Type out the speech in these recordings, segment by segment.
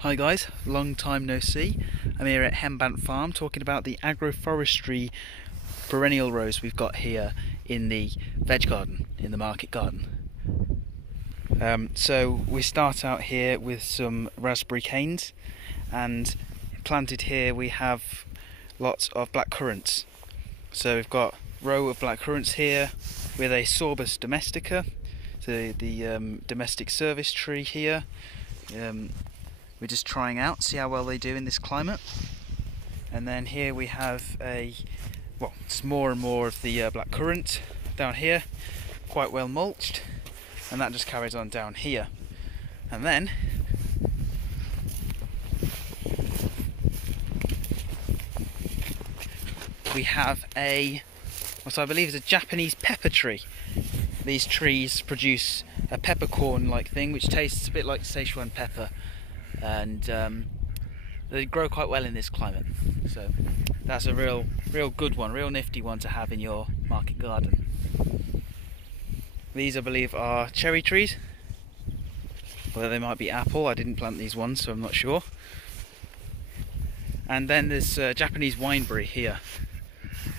Hi guys, long time no see. I'm here at Henbant farm talking about the agroforestry perennial rows we've got here in the veg garden, in the market garden. So we start out here with some raspberry canes, and planted here we have lots of black currants. So we've got a row of black currants here with a Sorbus domestica, so the domestic service tree here. We're just trying out, see how well they do in this climate. And then here we have it's more and more of the black currant down here, quite well mulched, and that just carries on down here. And then we have what I believe is a Japanese pepper tree. These trees produce a peppercorn-like thing, which tastes a bit like Szechuan pepper, and they grow quite well in this climate. So that's a real good one, real nifty one to have in your market garden. These I believe are cherry trees, although they might be apple. I didn't plant these ones, so I'm not sure. And then there's Japanese wineberry here,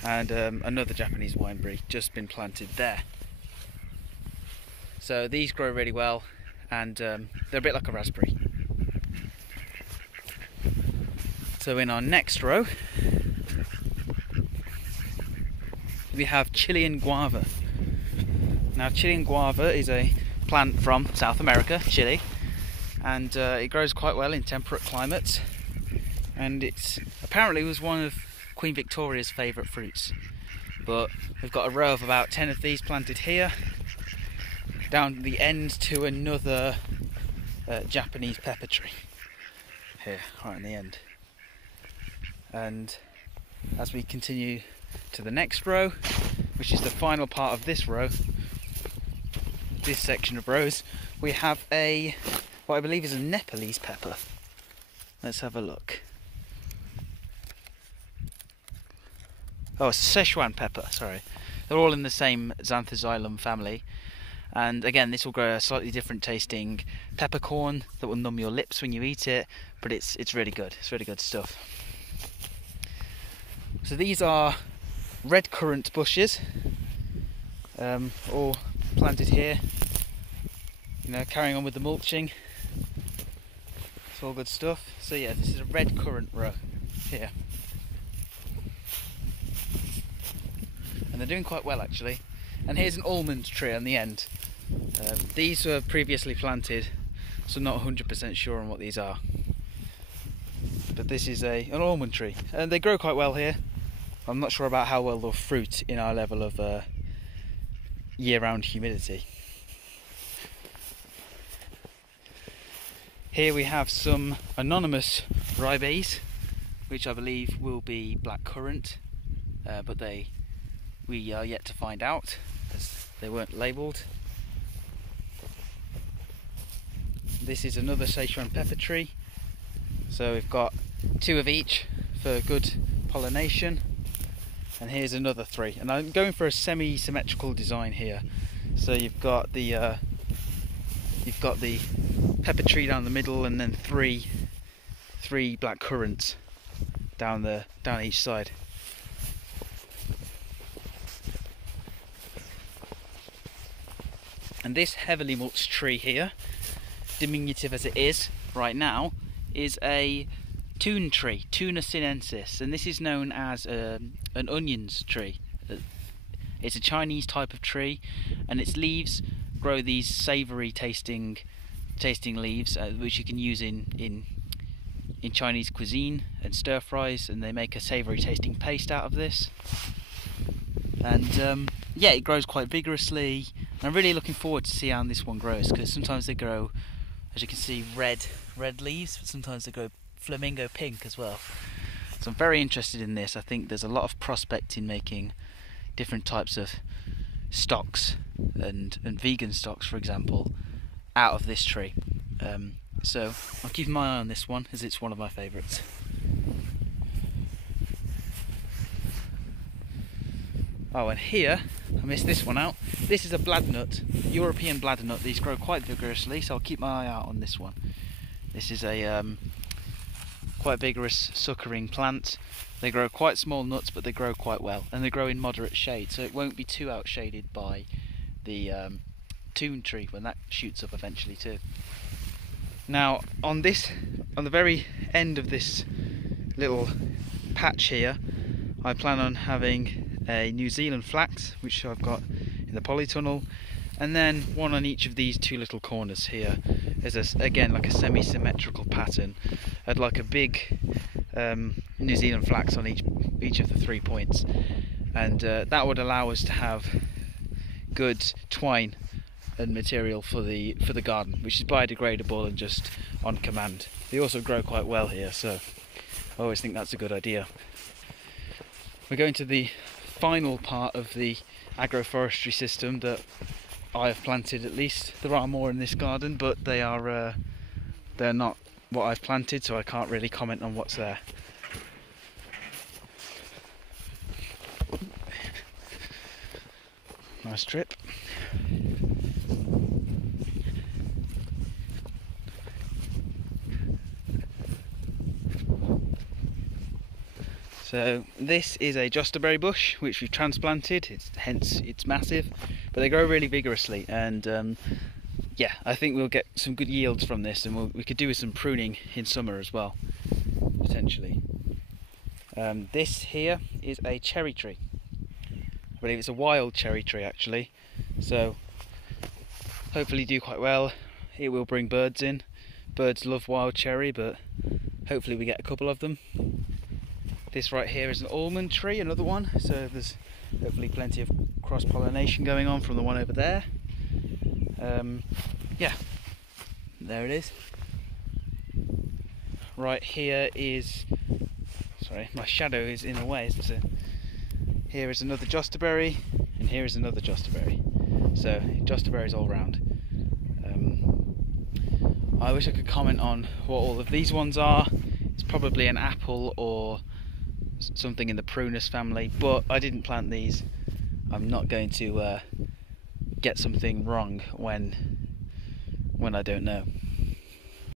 and another Japanese wineberry just been planted there. So these grow really well, and they're a bit like a raspberry. So in our next row we have Chilean guava. Now Chilean guava is a plant from South America, Chile, and it grows quite well in temperate climates, and it apparently was one of Queen Victoria's favourite fruits. But we've got a row of about 10 of these planted here, down the end to another Japanese pepper tree here, right in the end. And as we continue to the next row, which is the final part of this row, this section of rows, we have what I believe is a Nepalese pepper. Let's have a look. Oh, it's a Szechuan pepper, sorry. They're all in the same Xanthoxylum family. And again, this will grow a slightly different tasting peppercorn that will numb your lips when you eat it, but it's really good. It's really good stuff. So these are red currant bushes, all planted here. Carrying on with the mulching. It's all good stuff. So yeah, this is a red currant row here, and they're doing quite well actually. And here's an almond tree on the end. These were previously planted, so I'm not 100% sure on what these are. But this is an almond tree, and they grow quite well here. I'm not sure about how well they'll fruit in our level of year-round humidity. Here we have some anonymous ribes, which I believe will be black currant, but we are yet to find out, as they weren't labelled. This is another Szechuan pepper tree, so we've got 2 of each for good pollination. And here's another 3, and I'm going for a semi-symmetrical design here. So you've got the pepper tree down the middle, and then three black currants down each side. And this heavily mulched tree here, diminutive as it is right now, is a tun tree, Tuna sinensis, and this is known as an onions tree. It's a Chinese type of tree, and its leaves grow these savoury tasting leaves, which you can use in Chinese cuisine and stir fries, and they make a savoury tasting paste out of this. And yeah, it grows quite vigorously, and I'm really looking forward to see how this one grows, because sometimes they grow, as you can see, red leaves, but sometimes they grow flamingo pink as well. So I'm very interested in this. I think there's a lot of prospect in making different types of stocks and vegan stocks, for example, out of this tree. So I'll keep my eye on this one, as it's one of my favourites. Oh, and here, I missed this one out. This is a bladnut, European bladnut. These grow quite vigorously, so I'll keep my eye out on this one. This is a quite vigorous suckering plant. They grow quite small nuts, but they grow quite well, and they grow in moderate shade, so it won't be too outshaded by the toon tree when that shoots up eventually too. Now on the very end of this little patch here, I plan on having a New Zealand flax, which I've got in the polytunnel, and then one on each of these two little corners here. There's again like a semi-symmetrical pattern. I'd like a big New Zealand flax on each of the 3 points, and that would allow us to have good twine and material for the garden, which is biodegradable and just on command. They also grow quite well here, so I always think that's a good idea. We're going to the final part of the agroforestry system that I have planted. At least there are more in this garden, but they're not what I've planted, so I can't really comment on what's there. Nice trip. So this is a jostaberry bush which we've transplanted, hence it's massive, but they grow really vigorously, and yeah, I think we'll get some good yields from this, and we could do with some pruning in summer as well, potentially. This here is a cherry tree. I believe it's a wild cherry tree actually, so hopefully do quite well. It will bring birds in. Birds love wild cherry, but hopefully we get a couple of them. This right here is an almond tree, another one, so there's hopefully plenty of cross-pollination going on from the one over there. Yeah, there it is. Right here is, sorry, my shadow is in the way. Here is another jostaberry, and here is another jostaberry. So jostaberries all round. I wish I could comment on what all of these ones are. It's probably an apple or something in the prunus family, but I didn't plant these. I'm not going to get something wrong when I don't know.